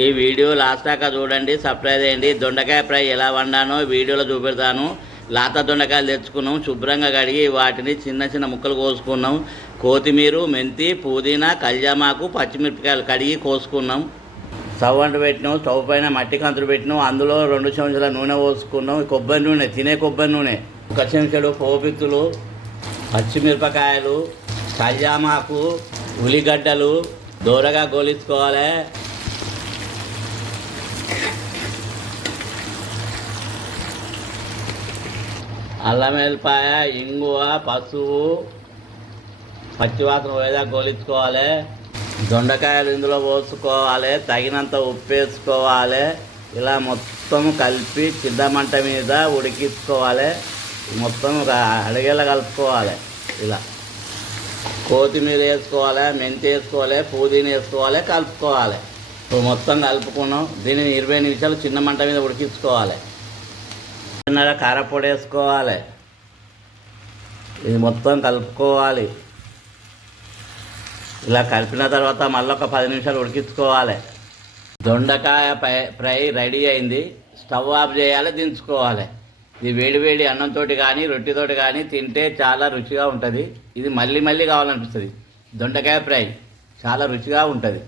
ఈ video last దాకా చూడండి, సబ్స్క్రైబ్ చేయండి. దొండకాయ ఫ్రై ఎలా వండానో వీడియోలో చూపెడతాను. లాత దొండకాయలు తెచ్చుకున్నాం, శుభ్రంగా కడిగి వాటిని చిన్న చిన్న ముక్కలు కోసుకున్నాం. కొత్తిమీర, మెంతి, పుదీనా, కల్జామాకు, పచ్చిమిరపకాయలు కడిగి కోసుకున్నాం. స్టవ్ అంటు పెట్టినాం, స్టవ్ పైన మట్టి కంతులు పెట్టినాం. అందులో 2 చెంచాల నూనె పోసుకున్నాం. కొబ్బరి నూనె, తినే కొబ్బరి నూనె. 1 చెంచాడు పోపిత్తులు, పచ్చిమిరపకాయలు, కల్జామాకు, ఉల్లిగడ్డలు దూరగా గోలించుకోవాలి. అల్లం వెల్లిపాయ, ఇంగువ, పసుపు, పచ్చివాసన పోయేదా గోలించుకోవాలి. దొండకాయలు ఇందులో పోసుకోవాలి, తగినంత ఉప్పు వేసుకోవాలి. ఇలా మొత్తం కలిపి చిన్నమంట మీద ఉడికించుకోవాలి. మొత్తం అడిగేలా కలుపుకోవాలి. ఇలా కొత్తిమీర వేసుకోవాలి, మెంతి వేసుకోవాలి, పుదీనా వేసుకోవాలి, కలుపుకోవాలి. ఇప్పుడు మొత్తం కలుపుకున్నాం. దీనిని 20 నిమిషాలు చిన్న మంట మీద ఉడికించుకోవాలి. చిన్నర కారపొడి వేసుకోవాలి. ఇది మొత్తం కలుపుకోవాలి. ఇలా కలిపిన తర్వాత మళ్ళీ ఒక 10 నిమిషాలు ఉడికించుకోవాలి. దొండకాయ ఫ్రై రెడీ అయింది. స్టవ్ ఆఫ్ చేయాలి, దించుకోవాలి. ఇది వేడివేడి అన్నంతో కానీ రొట్టెతోటి కానీ తింటే చాలా రుచిగా ఉంటుంది. ఇది మళ్ళీ మళ్ళీ కావాలనిపిస్తుంది. దొండకాయ ఫ్రై చాలా రుచిగా ఉంటుంది.